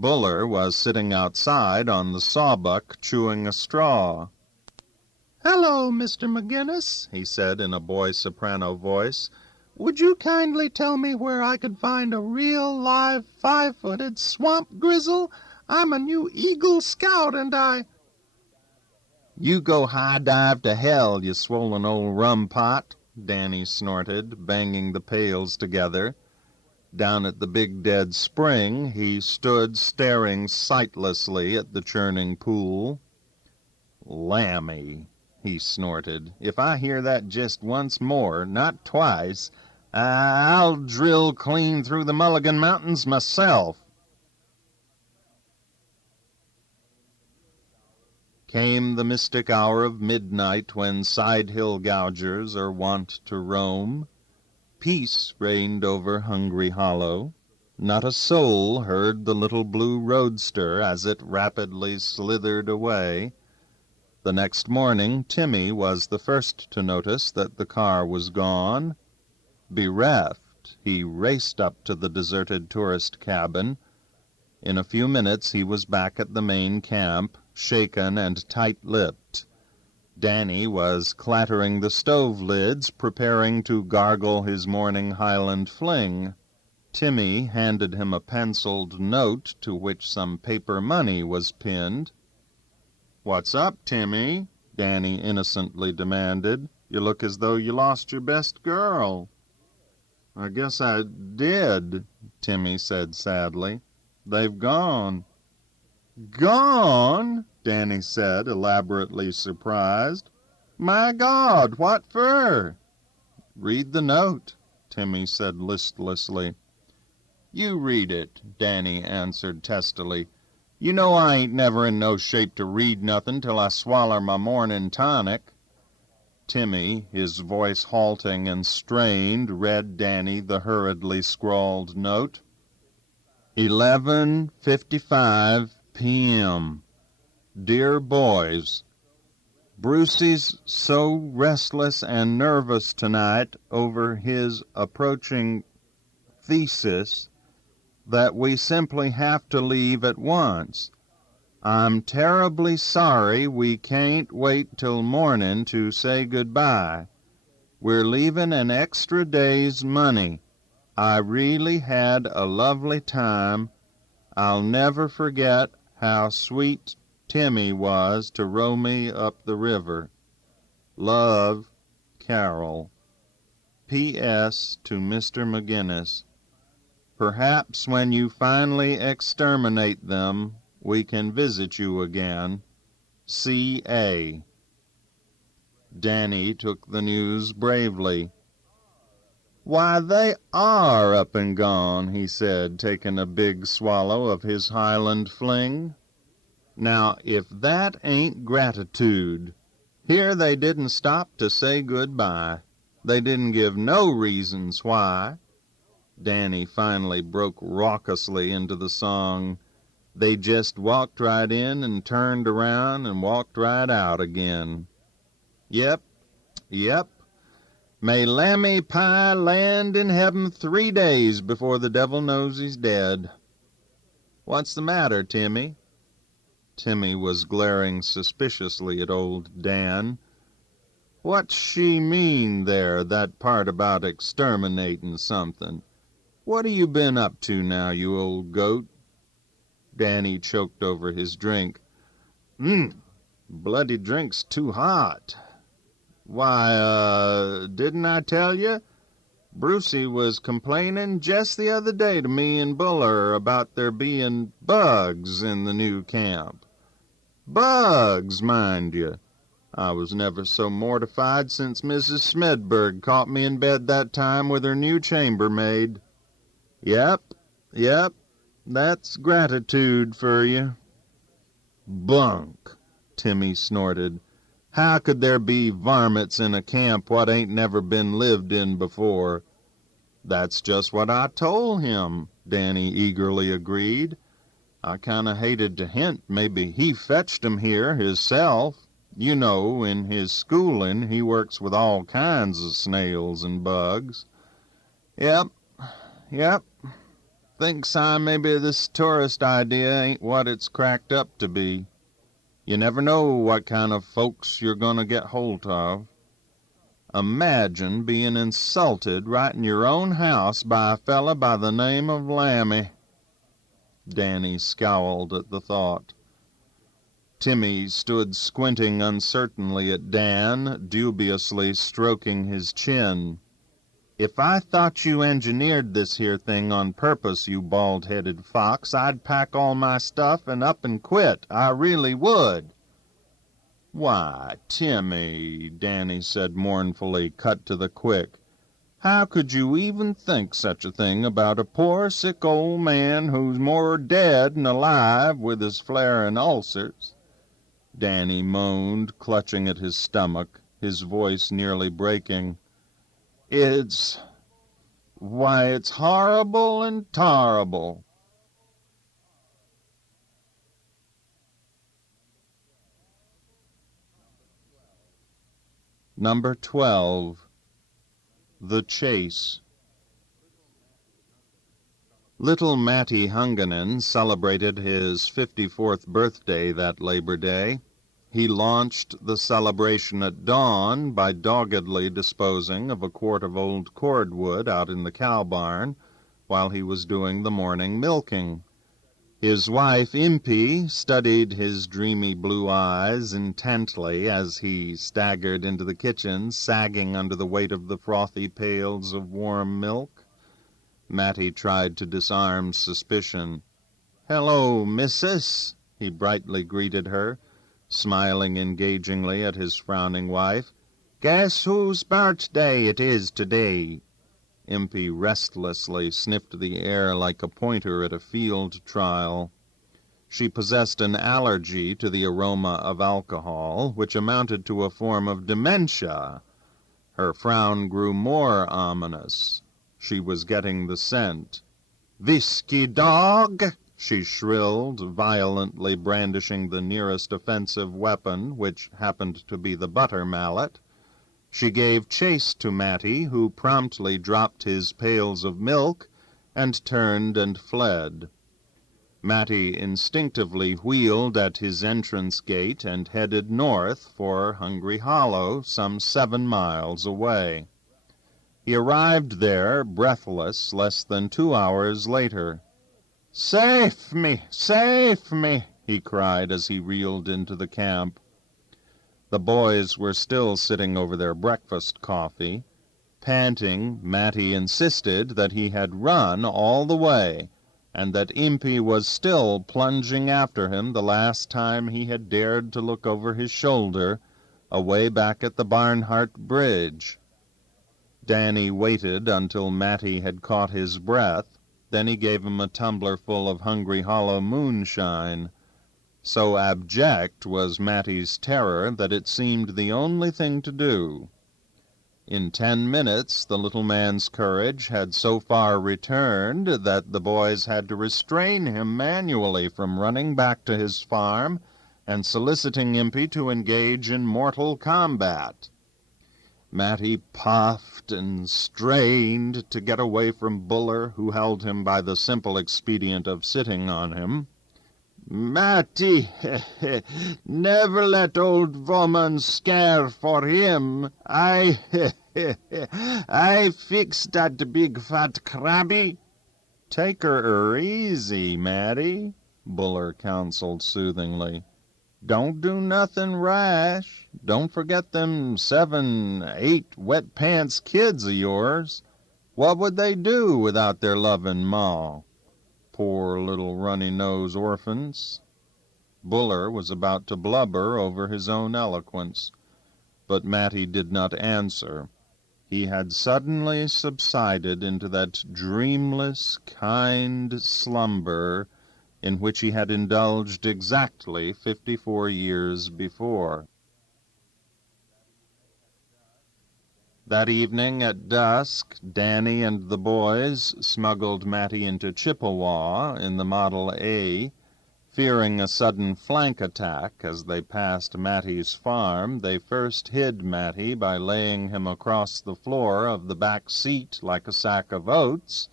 Buller was sitting outside on the sawbuck chewing a straw. "Hello, Mr. McGinnis," he said in a boy-soprano voice. "Would you kindly tell me where I could find a real, live, 5-footed swamp grizzle? I'm a new Eagle Scout, and "You go high dive to hell, you swollen old rum pot," Danny snorted, banging the pails together. Down at the big dead spring he stood staring sightlessly at the churning pool. "Lammy," he snorted, "if I hear that just once more, not twice, I'll drill clean through the Mulligan Mountains myself." Came the mystic hour of midnight when side-hill gougers are wont to roam. Peace reigned over Hungry Hollow. Not a soul heard the little blue roadster as it rapidly slithered away. The next morning Timmy was the first to notice that the car was gone. Bereft, he raced up to the deserted tourist cabin. In a few minutes he was back at the main camp, shaken and tight-lipped. Danny was clattering the stove lids, preparing to gargle his morning Highland fling. Timmy handed him a penciled note to which some paper money was pinned. "What's up, Timmy?" Danny innocently demanded. "You look as though you lost your best girl." "I guess I did," Timmy said sadly. "They've gone." "Gone?" Danny said, elaborately surprised. "My God, what for?" "Read the note," Timmy said listlessly. "You read it," Danny answered testily. "You know I ain't never in no shape to read nothin' till I swaller my mornin' tonic." Timmy, his voice halting and strained, read Danny the hurriedly scrawled note. 11:55 p.m. Dear boys, Brucey's so restless and nervous tonight over his approaching thesis that we simply have to leave at once. I'm terribly sorry we can't wait till morning to say goodbye. We're leaving an extra day's money. I really had a lovely time. I'll never forget how sweet Timmy was to row me up the river. Love, Carol. P.S. to Mr. McGinnis. Perhaps when you finally exterminate them, we can visit you again. C.A. Danny took the news bravely. "Why, they are up and gone," he said, taking a big swallow of his Highland fling. "Now, if that ain't gratitude! Here they didn't stop to say good-bye. They didn't give no reasons why." Danny finally broke raucously into the song. "They just walked right in and turned around and walked right out again." Yep. May Lammy Pie land in heaven 3 days before the devil knows he's dead. "What's the matter, Timmy?" Timmy was glaring suspiciously at old Dan. "What's she mean there, that part about exterminating something? What you been up to now, you old goat?" Danny choked over his drink. Bloody drink's too hot. "Why, didn't I tell you? Brucey was complainin' just the other day to me and Buller about there bein' bugs in the new camp. Bugs, mind you. I was never so mortified since Mrs. Smedberg caught me in bed that time with her new chambermaid. Yep, that's gratitude for you." "Bunk," Timmy snorted. "How could there be varmints in a camp what ain't never been lived in before?" "That's just what I told him," Danny eagerly agreed. "I kinda hated to hint maybe he fetched 'em here hisself. You know, in his schoolin' he works with all kinds of snails and bugs." Yep. Thinks I maybe this tourist idea ain't what it's cracked up to be. You never know what kind of folks you're gonna get holt of. Imagine being insulted right in your own house by a fella by the name of Lammy." Danny scowled at the thought. Timmy stood squinting uncertainly at Dan, dubiously stroking his chin. "If I thought you engineered this here thing on purpose, you bald-headed fox, I'd pack all my stuff and up and quit. I really would." "Why, Timmy," Danny said mournfully, cut to the quick, "how could you even think such a thing about a poor sick old man who's more dead 'n alive with his flaring ulcers?" Danny moaned, clutching at his stomach, his voice nearly breaking. It's horrible and terrible." Number 12. The Chase. Little Matty Hunganen celebrated his 54th birthday that Labor Day. He launched the celebration at dawn by doggedly disposing of a quart of old cordwood out in the cow barn while he was doing the morning milking. His wife, Impey, studied his dreamy blue eyes intently as he staggered into the kitchen, sagging under the weight of the frothy pails of warm milk. Matty tried to disarm suspicion. "Hello, missus," he brightly greeted her, smiling engagingly at his frowning wife. "Guess whose birthday it is today?" Impey restlessly sniffed the air like a pointer at a field trial. She possessed an allergy to the aroma of alcohol, which amounted to a form of dementia. Her frown grew more ominous. She was getting the scent. "Whiskey dog!" she shrilled, violently brandishing the nearest offensive weapon, which happened to be the butter mallet. She gave chase to Matty, who promptly dropped his pails of milk and turned and fled. Matty instinctively wheeled at his entrance gate and headed north for Hungry Hollow, some 7 miles away. He arrived there, breathless, less than 2 hours later. "Save me! Save me!" he cried as he reeled into the camp. The boys were still sitting over their breakfast coffee. Panting, Matty insisted that he had run all the way, and that Impey was still plunging after him the last time he had dared to look over his shoulder, away back at the Barnhart Bridge. Danny waited until Matty had caught his breath, then he gave him a tumblerful of Hungry Hollow moonshine. So abject was Matty's terror that it seemed the only thing to do. In 10 minutes the little man's courage had so far returned that the boys had to restrain him manually from running back to his farm and soliciting Impey to engage in mortal combat. Matty puffed and strained to get away from Buller, who held him by the simple expedient of sitting on him. "Matty, never let old woman scare for him. I fix that big fat crabby." "Take her easy, Matty," Buller counseled soothingly. "Don't do nothing rash. Don't forget them 7, 8 wet pants kids of yours. What would they do without their loving ma? Poor little runny-nosed orphans." Buller was about to blubber over his own eloquence, but Matty did not answer. He had suddenly subsided into that dreamless, kind slumber in which he had indulged exactly 54 years before. That evening at dusk, Danny and the boys smuggled Matty into Chippewa in the Model A. Fearing a sudden flank attack as they passed Matty's farm, they first hid Matty by laying him across the floor of the back seat like a sack of oats,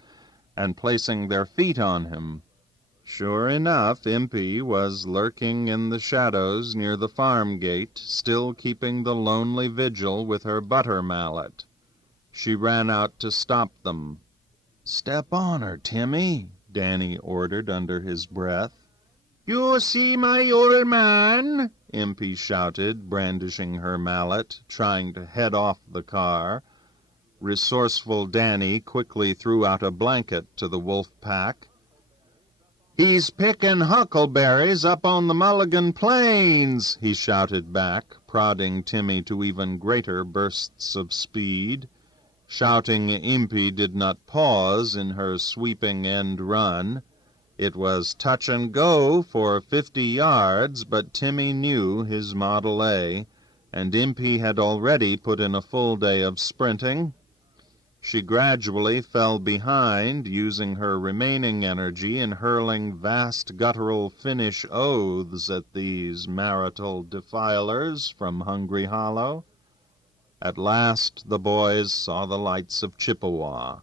and placing their feet on him. Sure enough, Impey was lurking in the shadows near the farm gate, still keeping the lonely vigil with her butter mallet. She ran out to stop them. "Step on her, Timmy," Danny ordered under his breath. "You see my old man?" Impey shouted, brandishing her mallet, trying to head off the car. Resourceful Danny quickly threw out a blanket to the wolf pack. "He's picking huckleberries up on the Mulligan Plains," he shouted back, prodding Timmy to even greater bursts of speed. Shouting Impey did not pause in her sweeping end run. It was touch and go for 50 yards, but Timmy knew his Model A, and Impey had already put in a full day of sprinting. She gradually fell behind, using her remaining energy in hurling vast guttural Finnish oaths at these marital defilers from Hungry Hollow. At last the boys saw the lights of Chippewa.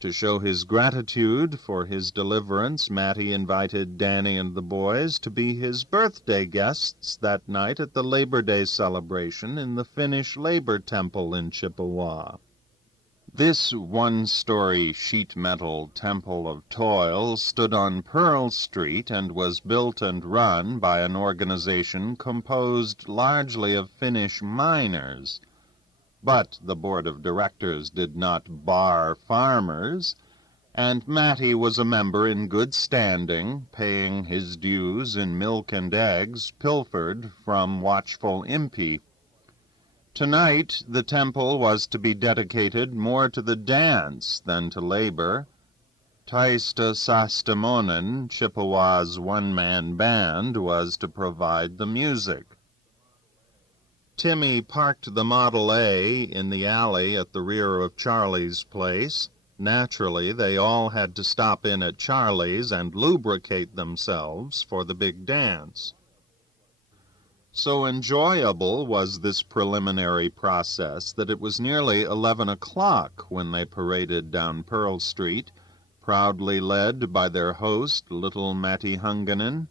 To show his gratitude for his deliverance, Matty invited Danny and the boys to be his birthday guests that night at the Labor Day celebration in the Finnish Labor Temple in Chippewa. This one-story sheet-metal temple of toil stood on Pearl Street and was built and run by an organization composed largely of Finnish miners. But the board of directors did not bar farmers, and Matty was a member in good standing, paying his dues in milk and eggs pilfered from watchful Impey. Tonight the temple was to be dedicated more to the dance than to labor. Taista Sastamonen, Chippewa's one-man band, was to provide the music. Timmy parked the Model A in the alley at the rear of Charlie's place. Naturally, they all had to stop in at Charlie's and lubricate themselves for the big dance. So enjoyable was this preliminary process that it was nearly 11 o'clock when they paraded down Pearl Street, proudly led by their host, little Matti Hunganen.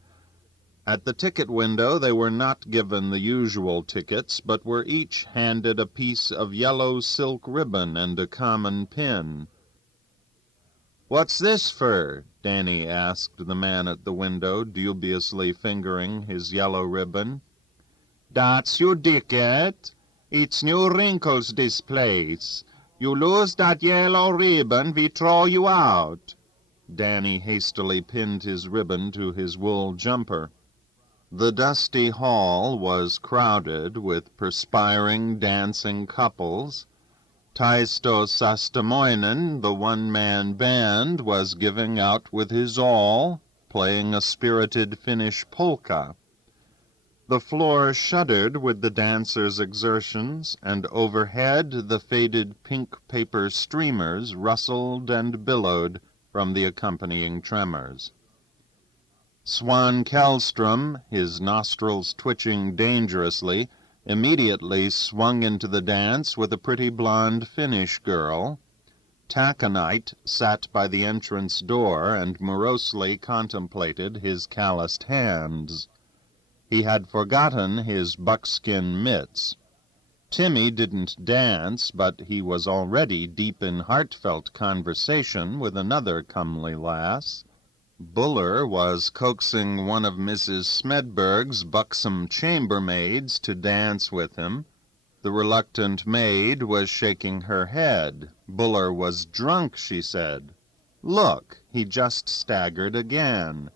At the ticket window they were not given the usual tickets, but were each handed a piece of yellow silk ribbon and a common pin. "What's this fer?" Danny asked the man at the window, dubiously fingering his yellow ribbon. "That's your ticket. It's new wrinkles this place. You lose that yellow ribbon, we throw you out." Danny hastily pinned his ribbon to his wool jumper. The dusty hall was crowded with perspiring, dancing couples. Taisto Sastamoinen, the one-man band, was giving out with his all, playing a spirited Finnish polka. The floor shuddered with the dancers' exertions, and overhead the faded pink paper streamers rustled and billowed from the accompanying tremors. Swan Kellstrom, his nostrils twitching dangerously, immediately swung into the dance with a pretty blonde Finnish girl. Taconite sat by the entrance door and morosely contemplated his calloused hands. He had forgotten his buckskin mitts. Timmy didn't dance, but he was already deep in heartfelt conversation with another comely lass. Buller was coaxing one of Mrs. Smedberg's buxom chambermaids to dance with him. The reluctant maid was shaking her head. Buller was drunk, she said. Look, he just staggered again.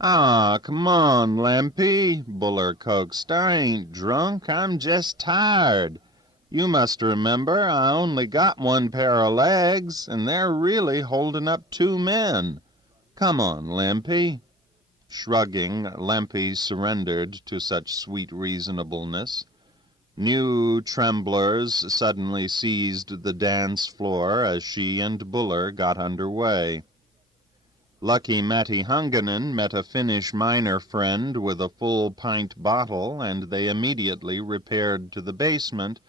"Ah, come on, Lampy," Buller coaxed. "I ain't drunk, I'm just tired. You must remember I only got one pair of legs, and they're really holding up 2 men. Come on, Lampy." Shrugging, Lampy surrendered to such sweet reasonableness. New tremblers suddenly seized the dance floor as she and Buller got under way. Lucky Matti Hunganen met a Finnish miner friend with a full pint bottle, and they immediately repaired to the basement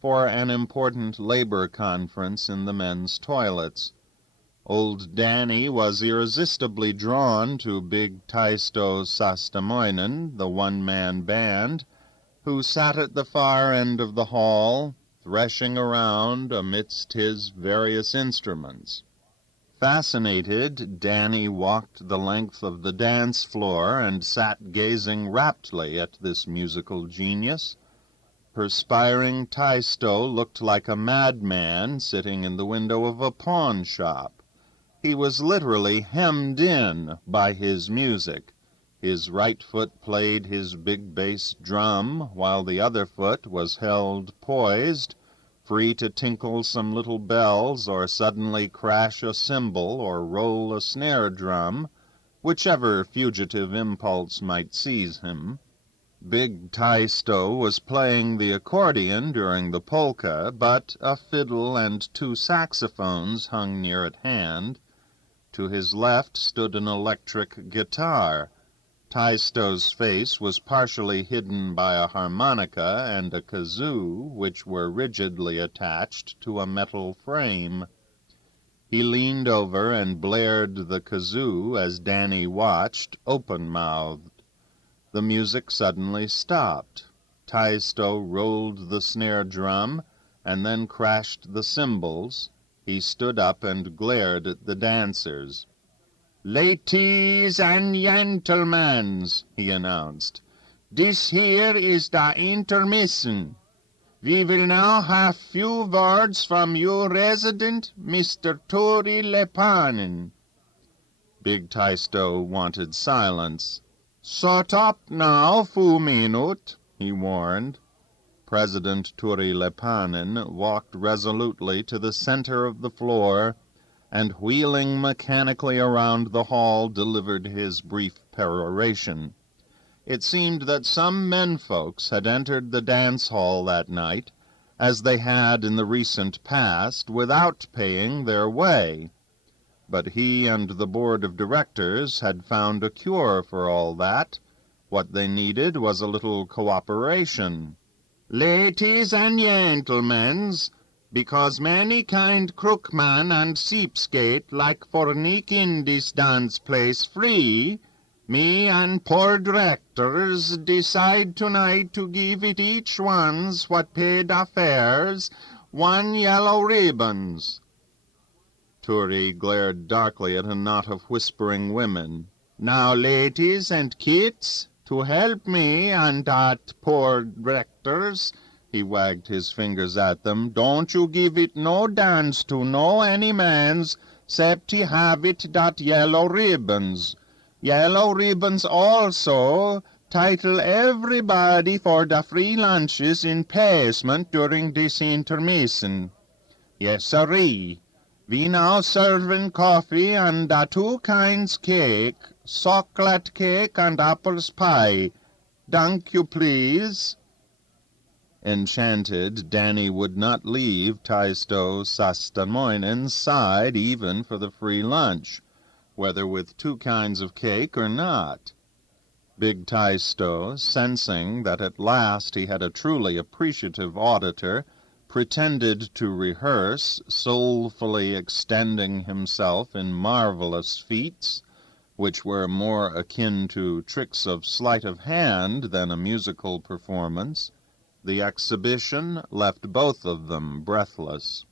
for an important labor conference in the men's toilets. Old Danny was irresistibly drawn to big Taisto Sastamoinen, the one-man band, who sat at the far end of the hall, threshing around amidst his various instruments. Fascinated, Danny walked the length of the dance floor and sat gazing raptly at this musical genius. Perspiring Taisto looked like a madman sitting in the window of a pawn shop. He was literally hemmed in by his music. His right foot played his big bass drum, while the other foot was held poised, free to tinkle some little bells or suddenly crash a cymbal or roll a snare drum, whichever fugitive impulse might seize him. Big Taisto was playing the accordion during the polka, but a fiddle and 2 saxophones hung near at hand. To his left stood an electric guitar. Taisto's face was partially hidden by a harmonica and a kazoo, which were rigidly attached to a metal frame. He leaned over and blared the kazoo as Danny watched, open-mouthed. The music suddenly stopped. Taisto rolled the snare drum, and then crashed the cymbals. He stood up and glared at the dancers. "Ladies and gentlemen," he announced, "this here is the intermission. We will now have few words from your resident, Mr. Tori Lepanen." Big Taisto wanted silence. "Shut up now, 2 minute," he warned. President Tori Lepanen walked resolutely to the center of the floor, and wheeling mechanically around the hall delivered his brief peroration. It seemed that some menfolks had entered the dance-hall that night, as they had in the recent past, without paying their way. But he and the board of directors had found a cure for all that. What they needed was a little cooperation. "Ladies and gentlemen, because many kind crookman and cheapskate like fornique in this dance place free, me and poor directors decide tonight to give it each one's what paid affairs 1 yellow ribbons." Turi glared darkly at a knot of whispering women. "Now, ladies and kids, to help me and that poor directors," he wagged his fingers at them, "don't you give it no dance to no any mans, 'cept he have it dat yellow ribbons. Yellow ribbons also title everybody for the free lunches in basement during this intermission. Yes, sirree. We now serving coffee and 2 kinds cake, chocolate cake and apples pie. Thank you, please." Enchanted, Danny would not leave Taisto Sastamoinen's side even for the free lunch, whether with 2 kinds of cake or not. Big Taisto, sensing that at last he had a truly appreciative auditor, pretended to rehearse, soulfully extending himself in marvelous feats, which were more akin to tricks of sleight of hand than a musical performance. The exhibition left both of them breathless.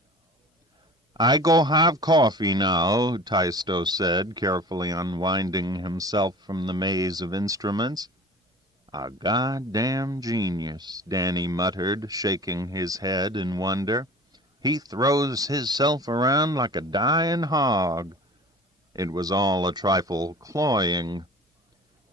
"I go have coffee now," Taisto said, carefully unwinding himself from the maze of instruments. "A goddamn genius," Danny muttered, shaking his head in wonder. "He throws hisself around like a dying hog." It was all a trifle cloying.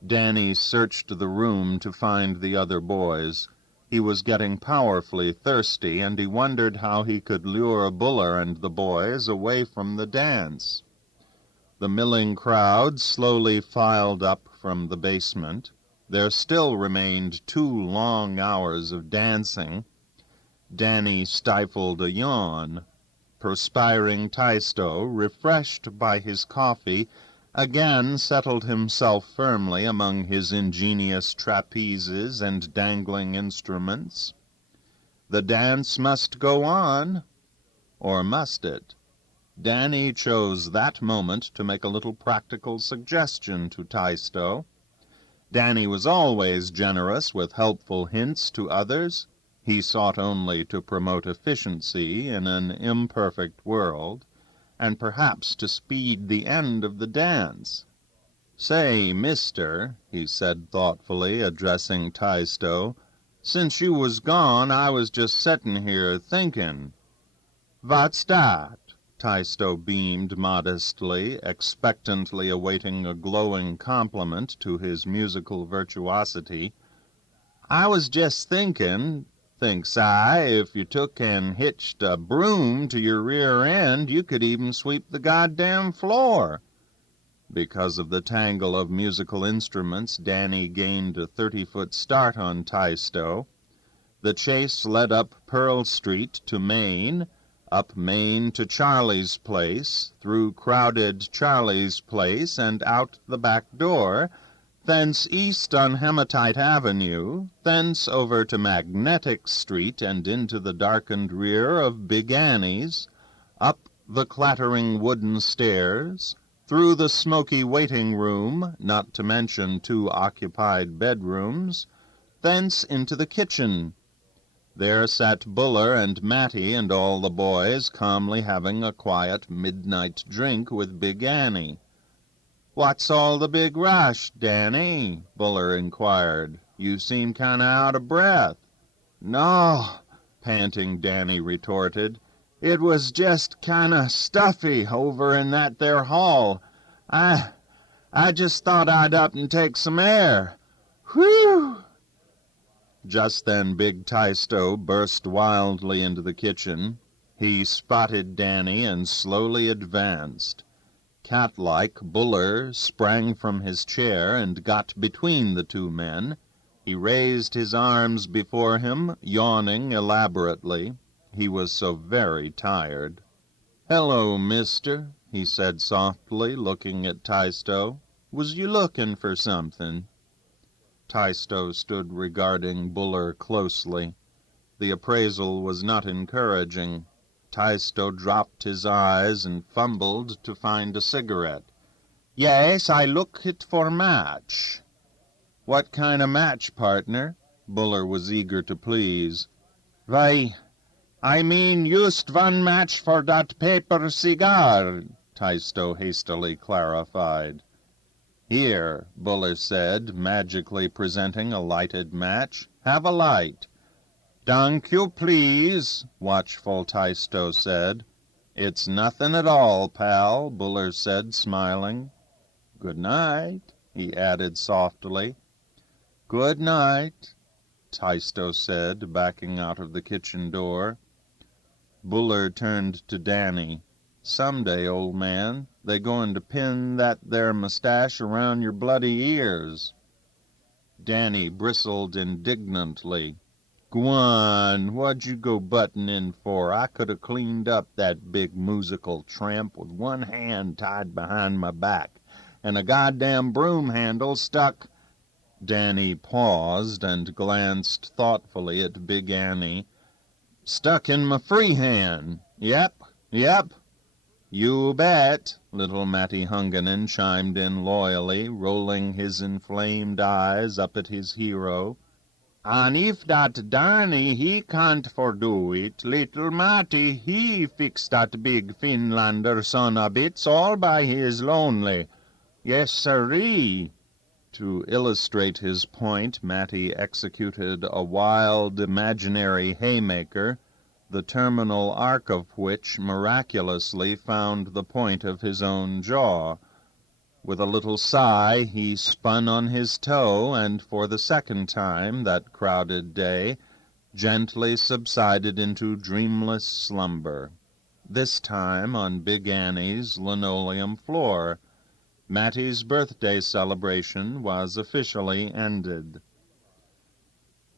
Danny searched the room to find the other boys. He was getting powerfully thirsty, and he wondered how he could lure Buller and the boys away from the dance. The milling crowd slowly filed up from the basement. There still remained 2 long hours of dancing. Danny stifled a yawn. Perspiring Taisto, refreshed by his coffee, again settled himself firmly among his ingenious trapezes and dangling instruments. The dance must go on, or must it? Danny chose that moment to make a little practical suggestion to Tysto. Danny was always generous with helpful hints to others. He sought only to promote efficiency in an imperfect world, and perhaps to speed the end of the dance. "Say, mister," he said thoughtfully, addressing Tysto, "since you was gone, I was just settin' here thinkin'." "What's dat?" Tysto beamed modestly, expectantly awaiting a glowing compliment to his musical virtuosity. "I was jest thinkin', thinks I, if you took and hitched a broom to your rear end, you could even sweep the goddamn floor." Because of the tangle of musical instruments, Danny gained a 30-foot start on Tysto. The chase led up Pearl Street to Main, up Main to Charlie's Place, through crowded Charlie's Place and out the back door, thence east on Hematite Avenue, thence over to Magnetic Street and into the darkened rear of Big Annie's, up the clattering wooden stairs, through the smoky waiting room, not to mention 2 occupied bedrooms, thence into the kitchen. There sat Buller and Matty and all the boys, calmly having a quiet midnight drink with Big Annie. "What's all the big rush, Danny?" Buller inquired. "You seem kind of out of breath." "No," panting Danny retorted. "It was just kind of stuffy over in that there hall. I just thought I'd up and take some air. Whew!" Just then Big Tysto burst wildly into the kitchen. He spotted Danny and slowly advanced. Cat-like, Buller sprang from his chair and got between the 2 men. He raised his arms before him, yawning elaborately. He was so very tired. "Hello, mister," he said softly, looking at Tysto. "Was you looking for something?" Tysto stood regarding Buller closely. The appraisal was not encouraging. Tysto dropped his eyes and fumbled to find a cigarette. "Yes, I looked for match." "What kind of match, partner?" Buller was eager to please. "Why, I mean just 1 match for that paper cigar," Tysto hastily clarified. "Here," Buller said, magically presenting a lighted match. "Have a light." "Thank you, please," watchful Tysto said. "It's nothing at all, pal," Buller said, smiling. "Good night," he added softly. "Good night," Tysto said, backing out of the kitchen door. Buller turned to Danny. "Some day, old man, they going to pin that there mustache around your bloody ears." Danny bristled indignantly. "G'wan, what'd you go buttin' in for? I could 'a' cleaned up that big musical tramp with 1 hand tied behind my back and a goddamn broom handle stuck—" Danny paused and glanced thoughtfully at Big Annie. "Stuck in my free hand. Yep. "You bet," little Matty Hunganen chimed in loyally, rolling his inflamed eyes up at his hero. "An' if dat Danny he can't fordo it, little Matty he fix dat big Finlander son of bits all by his lonely. Yes, sirree." To illustrate his point, Matty executed a wild imaginary haymaker, the terminal arc of which miraculously found the point of his own jaw. With a little sigh he spun on his toe, and for the 2nd time that crowded day gently subsided into dreamless slumber. This time on Big Annie's linoleum floor. Matty's birthday celebration was officially ended.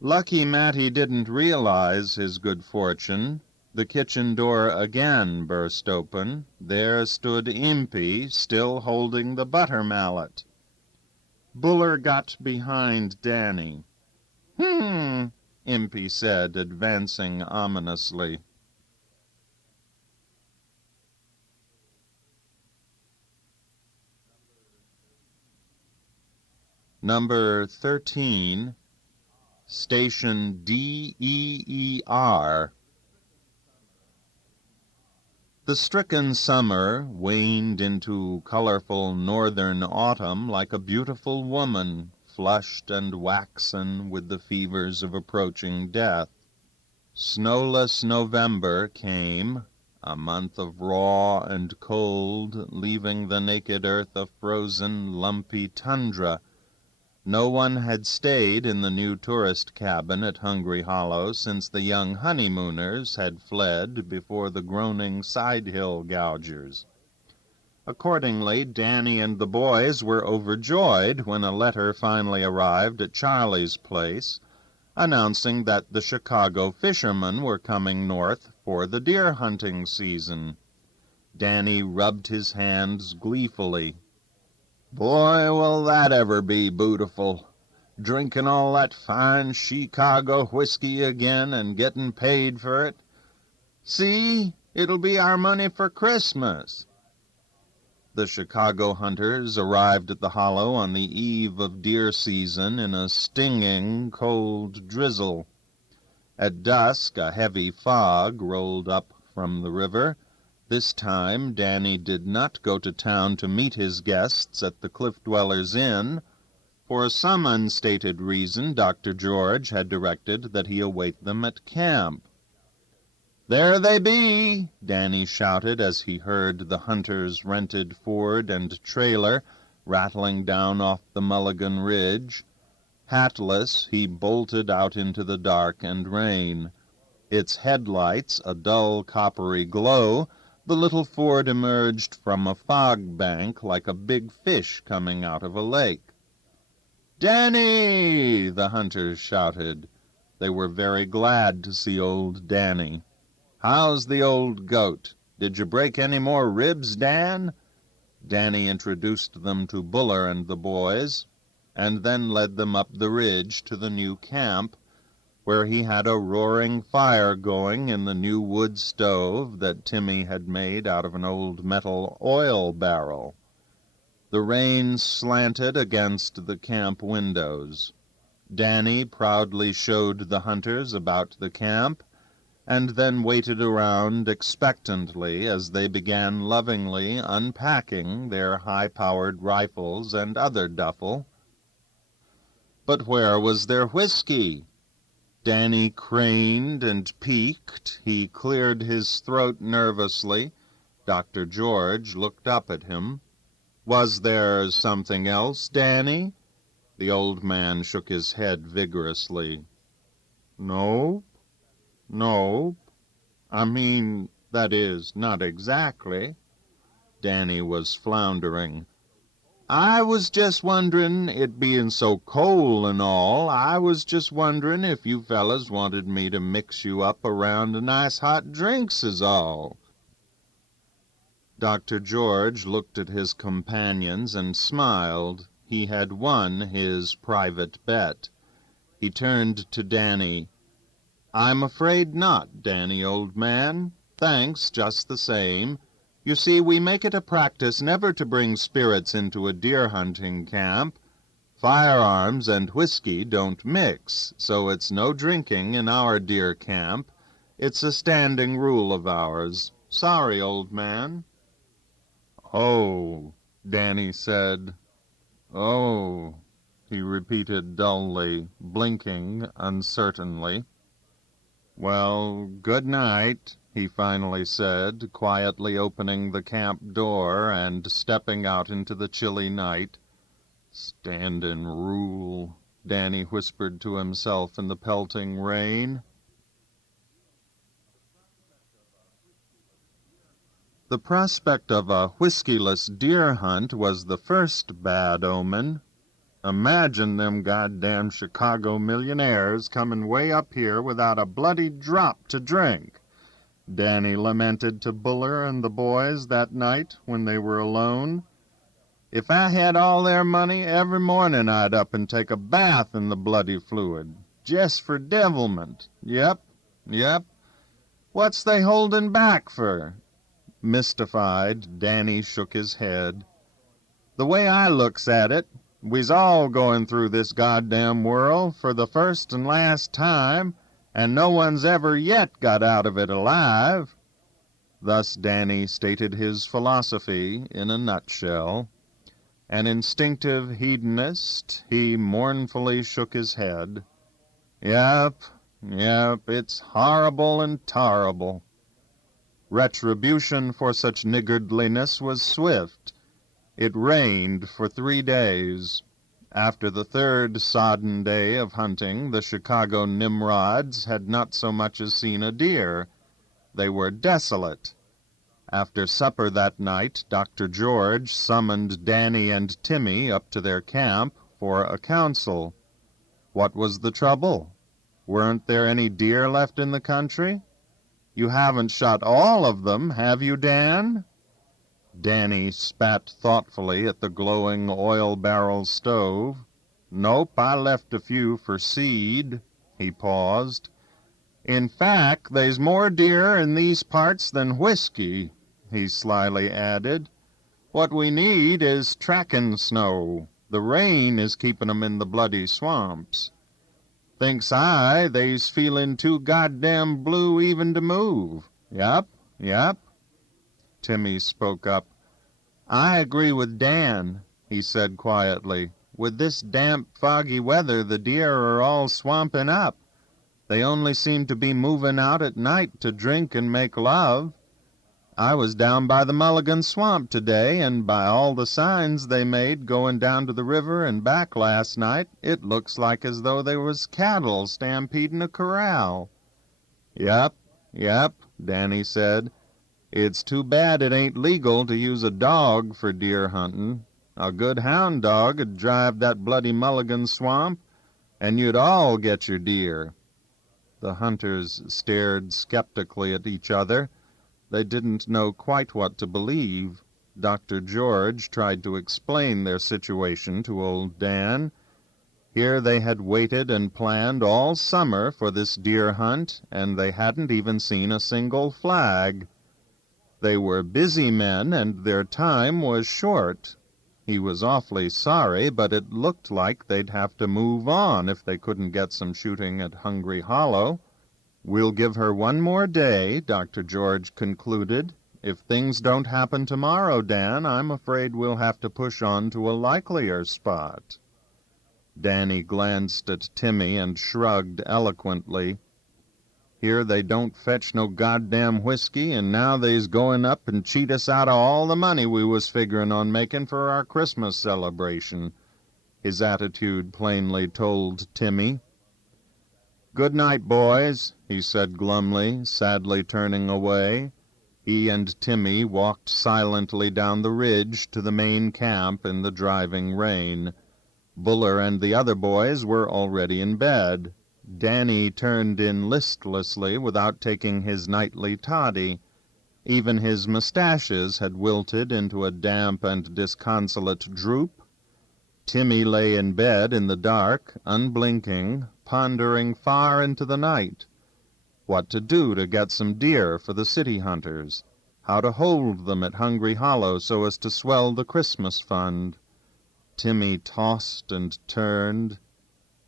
Lucky Matty didn't realize his good fortune. The kitchen door again burst open. There stood Impy, still holding the butter mallet. Buller got behind Danny. Impy said, advancing ominously. Number 13, Station DEER. The stricken summer waned into colorful northern autumn like a beautiful woman, flushed and waxen with the fevers of approaching death. Snowless November came, a month of raw and cold, leaving the naked earth a frozen, lumpy tundra. No one had stayed in the new tourist cabin at Hungry Hollow since the young honeymooners had fled before the groaning side-hill gougers. Accordingly, Danny and the boys were overjoyed when a letter finally arrived at Charlie's place, announcing that the Chicago fishermen were coming north for the deer-hunting season. Danny rubbed his hands gleefully. "Boy, will that ever be bootiful, drinking all that fine Chicago whiskey again and getting paid for it. See, it'll be our money for Christmas." The Chicago hunters arrived at the hollow on the eve of deer season in a stinging, cold drizzle. At dusk a heavy fog rolled up from the river. This time Danny did not go to town to meet his guests at the Cliff Dwellers Inn. For some unstated reason, Dr. George had directed that he await them at camp. "There they be!" Danny shouted as he heard the hunters' rented Ford and trailer rattling down off the Mulligan Ridge. Hatless, he bolted out into the dark and rain. Its headlights a dull coppery glow, the little Ford emerged from a fog bank like a big fish coming out of a lake. "Danny!" the hunters shouted. They were very glad to see old Danny. "How's the old goat? Did you break any more ribs, Dan?" Danny introduced them to Buller and the boys, and then led them up the ridge to the new camp, where he had a roaring fire going in the new wood stove that Timmy had made out of an old metal oil barrel. The rain slanted against the camp windows. Danny proudly showed the hunters about the camp, and then waited around expectantly as they began lovingly unpacking their high-powered rifles and other duffel. But where was their whiskey? Danny craned and peeked. He cleared his throat nervously. Dr. George looked up at him. "Was there something else, Danny?" The old man shook his head vigorously. "Nope. I mean, that is, not exactly." Danny was floundering. "I was just wondering, it being so cold and all, I was just wondering if you fellas wanted me to mix you up a round of nice hot drinks is all." Dr. George looked at his companions and smiled. He had won his private bet. He turned to Danny. "I'm afraid not, Danny, old man. Thanks, just the same. You see, we make it a practice never to bring spirits into a deer-hunting camp. Firearms and whiskey don't mix, so it's no drinking in our deer camp. It's a standing rule of ours. Sorry, old man." "Oh," Danny said. "Oh," he repeated dully, blinking uncertainly. "Well, good night," he finally said, quietly opening the camp door and stepping out into the chilly night. "Standin' rule," Danny whispered to himself in the pelting rain. The prospect of a whiskey-less deer hunt was the first bad omen. Imagine them goddamn Chicago millionaires coming way up here without a bloody drop to drink, Danny lamented to Buller and the boys that night when they were alone. "If I had all their money, every morning I'd up and take a bath in the bloody fluid, just for devilment. Yep. What's they holding back for?" Mystified, Danny shook his head. "The way I looks at it, We's all going through this goddamn world for the first and last time, and no one's ever yet got out of it alive." Thus Danny stated his philosophy in a nutshell. An instinctive hedonist, he mournfully shook his head. "Yep, it's horrible and terrible." Retribution for such niggardliness was swift. It rained for 3 days. After the third sodden day of hunting, the Chicago Nimrods had not so much as seen a deer. They were desolate. After supper that night, Dr. George summoned Danny and Timmy up to their camp for a council. What was the trouble? Weren't there any deer left in the country? "You haven't shot all of them, have you, Dan?" Danny spat thoughtfully at the glowing oil-barrel stove. "Nope, I left a few for seed." He paused. "In fact, they's more deer in these parts than whiskey," he slyly added. "What we need is trackin' snow. The rain is keepin' 'em in the bloody swamps. Thinks I, they's feelin' too goddamn blue even to move. Yep. Timmy spoke up. "I agree with Dan," he said quietly. "With this damp, foggy weather, the deer are all swampin' up. They only seem to be movin' out at night to drink and make love. I was down by the Mulligan Swamp today, and by all the signs they made goin' down to the river and back last night, it looks like as though they was cattle stampedin' a corral." Yep, Danny said. "It's too bad it ain't legal to use a dog for deer huntin'. A good hound dog'd drive that bloody Mulligan Swamp, and you'd all get your deer." The hunters stared skeptically at each other. They didn't know quite what to believe. Dr. George tried to explain their situation to old Dan. Here they had waited and planned all summer for this deer hunt, and they hadn't even seen a single flag. They were busy men, and their time was short. He was awfully sorry, but it looked like they'd have to move on if they couldn't get some shooting at Hungry Hollow. "We'll give her one more day," Dr. George concluded. "If things don't happen tomorrow, Dan, I'm afraid we'll have to push on to a likelier spot." Danny glanced at Timmy and shrugged eloquently. "Here they don't fetch no goddamn whiskey, and now they's goin' up and cheat us out of all the money we was figuring on making for our Christmas celebration." His attitude plainly told Timmy. "Good night, boys," he said glumly, sadly turning away. He and Timmy walked silently down the ridge to the main camp in the driving rain. Buller and the other boys were already in bed. Danny turned in listlessly without taking his nightly toddy. Even his mustaches had wilted into a damp and disconsolate droop. Timmy lay in bed in the dark, unblinking, pondering far into the night. What to do to get some deer for the city hunters? How to hold them at Hungry Hollow so as to swell the Christmas fund? Timmy tossed and turned.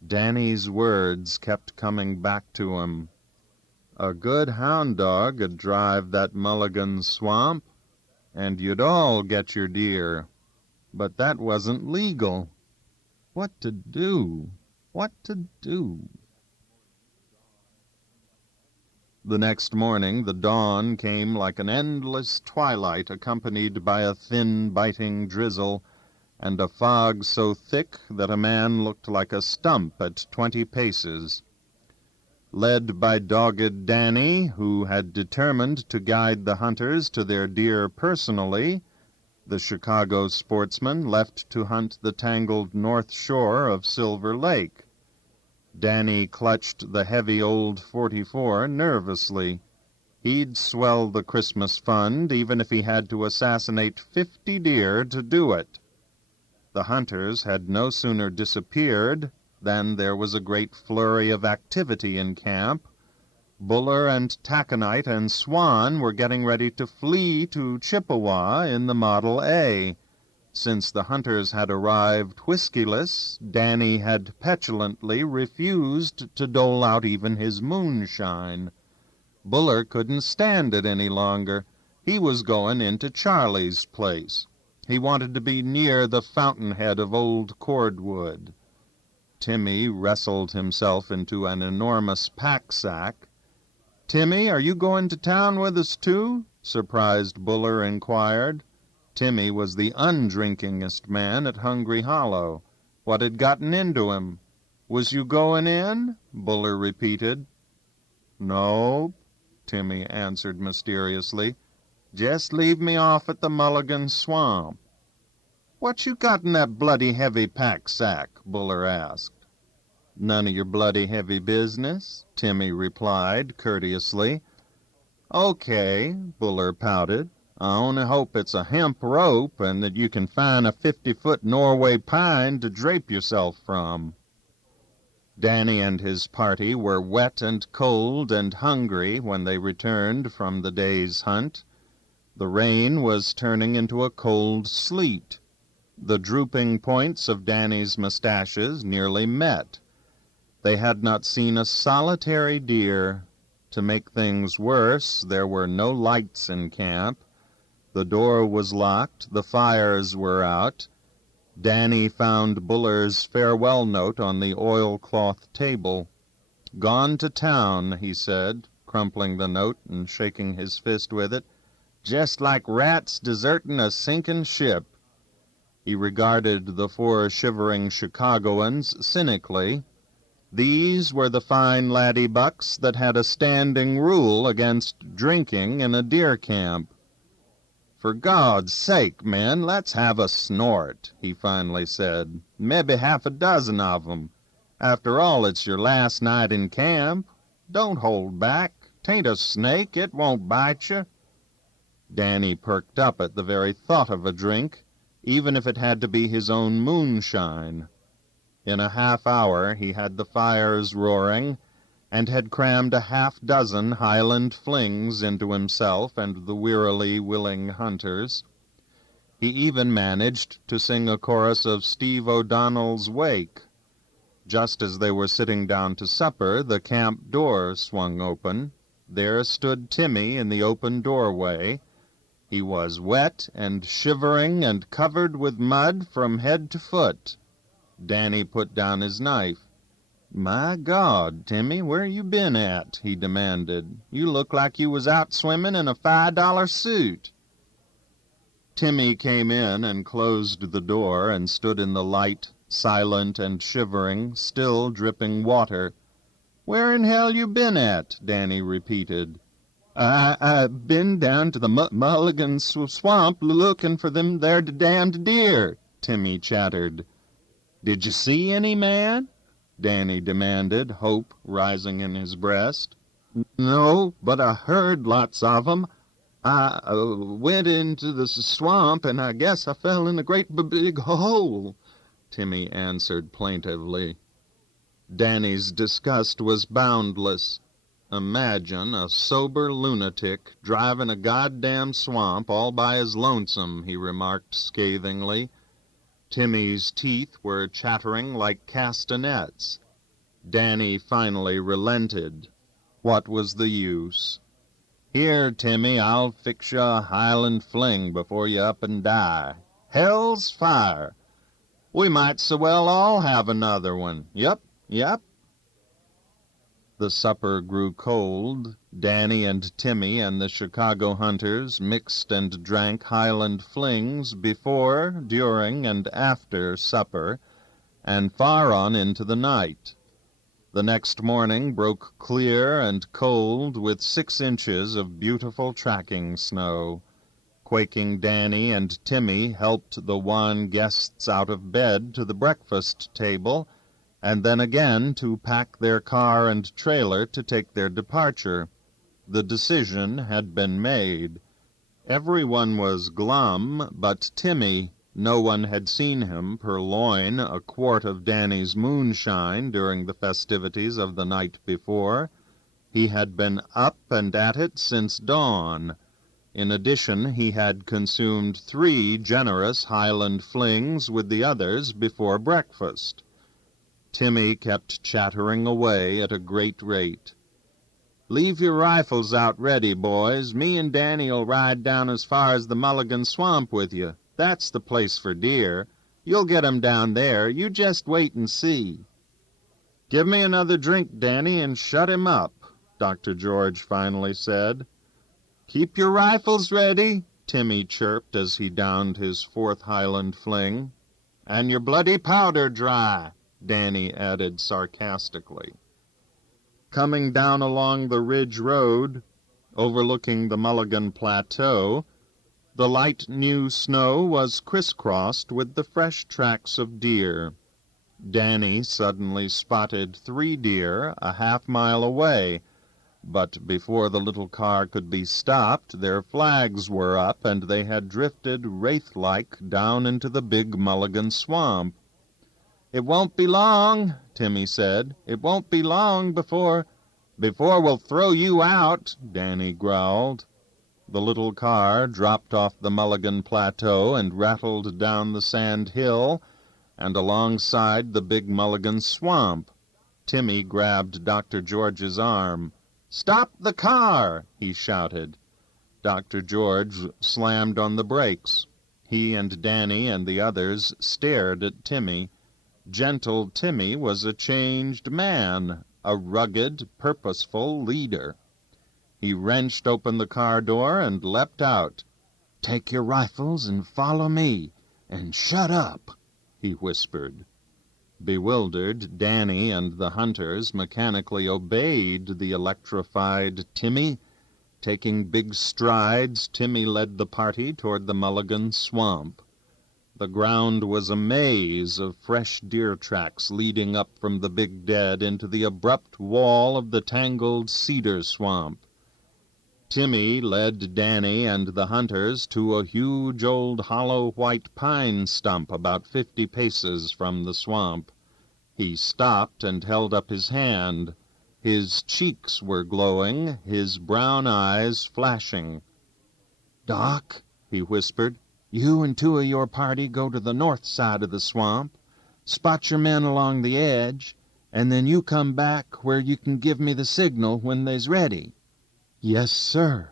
Danny's words kept coming back to him. "A good hound dog'd drive that Mulligan Swamp, and you'd all get your deer. But that wasn't legal. What to do? What to do?" The next morning the dawn came like an endless twilight accompanied by a thin, biting drizzle, and a fog so thick that a man looked like a stump at 20 paces. Led by dogged Danny, who had determined to guide the hunters to their deer personally, the Chicago sportsman left to hunt the tangled north shore of Silver Lake. Danny clutched the heavy old .44 nervously. He'd swell the Christmas fund even if he had to assassinate 50 deer to do it. The hunters had no sooner disappeared than there was a great flurry of activity in camp. Buller and Taconite and Swan were getting ready to flee to Chippewa in the Model A. Since the hunters had arrived whiskyless, Danny had petulantly refused to dole out even his moonshine. Buller couldn't stand it any longer. He was going into Charlie's place. He wanted to be near the fountainhead of old cordwood. Timmy wrestled himself into an enormous pack-sack. "Timmy, are you going to town with us, too?" surprised Buller inquired. Timmy was the undrinkingest man at Hungry Hollow. What had gotten into him? "Was you going in?" Buller repeated. "No," Timmy answered mysteriously. "Just leave me off at the Mulligan Swamp." "What you got in that bloody heavy pack-sack?" Buller asked. "None of your bloody heavy business," Timmy replied courteously. "Okay," Buller pouted. "I only hope it's a hemp rope and that you can find a 50-foot Norway pine to drape yourself from." Danny and his party were wet and cold and hungry when they returned from the day's hunt. The rain was turning into a cold sleet. The drooping points of Danny's mustaches nearly met. They had not seen a solitary deer. To make things worse, there were no lights in camp. The door was locked, the fires were out. Danny found Buller's farewell note on the oilcloth table. "Gone to town," he said, crumpling the note and shaking his fist with it. "Just like rats deserting a sinking ship." He regarded the 4 shivering Chicagoans cynically. These were the fine laddie bucks that had a standing rule against drinking in a deer camp. "For God's sake, men, let's have a snort," he finally said. "Mebbe half a dozen of 'em. After all, it's your last night in camp. Don't hold back. 'Tain't a snake. It won't bite you." Danny perked up at the very thought of a drink, even if it had to be his own moonshine. In a half-hour he had the fires roaring, and had crammed a half-dozen Highland flings into himself and the wearily willing hunters. He even managed to sing a chorus of Steve O'Donnell's Wake. Just as they were sitting down to supper, the camp door swung open. There stood Timmy in the open doorway. He was wet and shivering and covered with mud from head to foot. Danny put down his knife. "My God, Timmy, where you been at?" he demanded. "You look like you was out swimming in a $5 suit." Timmy came in and closed the door and stood in the light, silent and shivering, still dripping water. "Where in hell you been at?" Danny repeated. I've been down to the Mulligan Swamp looking for them there damned deer," Timmy chattered. "Did you see any, man?" Danny demanded, hope rising in his breast. "No, but I heard lots of 'em. I went into the swamp, and I guess I fell in a great big hole," Timmy answered plaintively. Danny's disgust was boundless. "Imagine a sober lunatic driving a goddamn swamp all by his lonesome," he remarked scathingly. Timmy's teeth were chattering like castanets. Danny finally relented. What was the use? "Here, Timmy, I'll fix you a Highland fling before you up and die. Hell's fire! We might so well all have another one. Yep. The supper grew cold. Danny and Timmy and the Chicago hunters mixed and drank Highland flings before, during, and after supper, and far on into the night. The next morning broke clear and cold with 6 inches of beautiful tracking snow. Quaking Danny and Timmy helped the wan guests out of bed to the breakfast table, and then again to pack their car and trailer to take their departure. The decision had been made. Everyone was glum but Timmy. No one had seen him purloin a quart of Danny's moonshine during the festivities of the night before. He had been up and at it since dawn. In addition, he had consumed 3 generous Highland flings with the others before breakfast. Timmy kept chattering away at a great rate. "Leave your rifles out ready, boys. Me and Danny'll ride down as far as the Mulligan Swamp with you. That's the place for deer. You'll get 'em down there. You just wait and see." "Give me another drink, Danny, and shut him up," Dr. George finally said. "Keep your rifles ready," Timmy chirped as he downed his 4th Highland fling. "And your bloody powder dry," Danny added sarcastically. Coming down along the ridge road, overlooking the Mulligan Plateau, the light new snow was crisscrossed with the fresh tracks of deer. Danny suddenly spotted 3 deer a half-mile away, but before the little car could be stopped, their flags were up, and they had drifted wraith-like down into the big Mulligan Swamp. "It won't be long," Timmy said. "It won't be long before we'll throw you out," Danny growled. The little car dropped off the Mulligan Plateau and rattled down the sand hill and alongside the big Mulligan Swamp. Timmy grabbed Dr. George's arm. "Stop the car!" he shouted. Dr. George slammed on the brakes. He and Danny and the others stared at Timmy. Gentle Timmy was a changed man, a rugged, purposeful leader. He wrenched open the car door and leapt out. "Take your rifles and follow me, and shut up," he whispered. Bewildered, Danny and the hunters mechanically obeyed the electrified Timmy. Taking big strides, Timmy led the party toward the Mulligan Swamp. The ground was a maze of fresh deer tracks leading up from the big dead into the abrupt wall of the tangled cedar swamp. Timmy led Danny and the hunters to a huge old hollow white pine stump about 50 paces from the swamp. He stopped and held up his hand. His cheeks were glowing, his brown eyes flashing. "Doc," he whispered, "you and 2 of your party go to the north side of the swamp. Spot your men along the edge, and then you come back where you can give me the signal when they's ready." "Yes, sir,"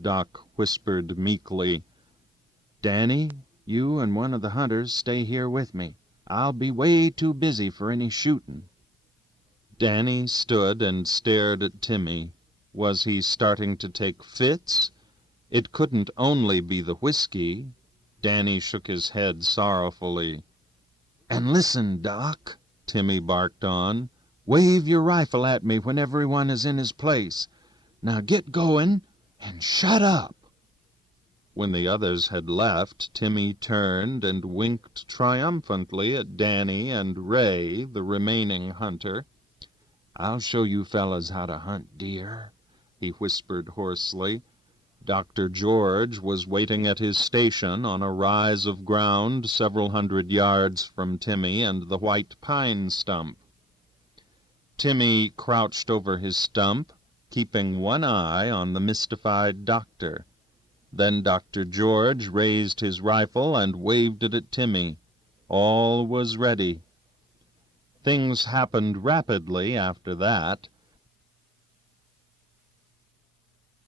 Doc whispered meekly. "Danny, you and one of the hunters stay here with me. I'll be way too busy for any shooting." Danny stood and stared at Timmy. Was he starting to take fits? It couldn't only be the whiskey. Danny shook his head sorrowfully. "And listen, Doc," Timmy barked on. "Wave your rifle at me when everyone is in his place. Now get going and shut up." When the others had left, Timmy turned and winked triumphantly at Danny and Ray, the remaining hunter. "I'll show you fellas how to hunt deer," he whispered hoarsely. Dr. George was waiting at his station on a rise of ground several hundred yards from Timmy and the white pine stump. Timmy crouched over his stump, keeping one eye on the mystified doctor. Then Dr. George raised his rifle and waved it at Timmy. All was ready. Things happened rapidly after that.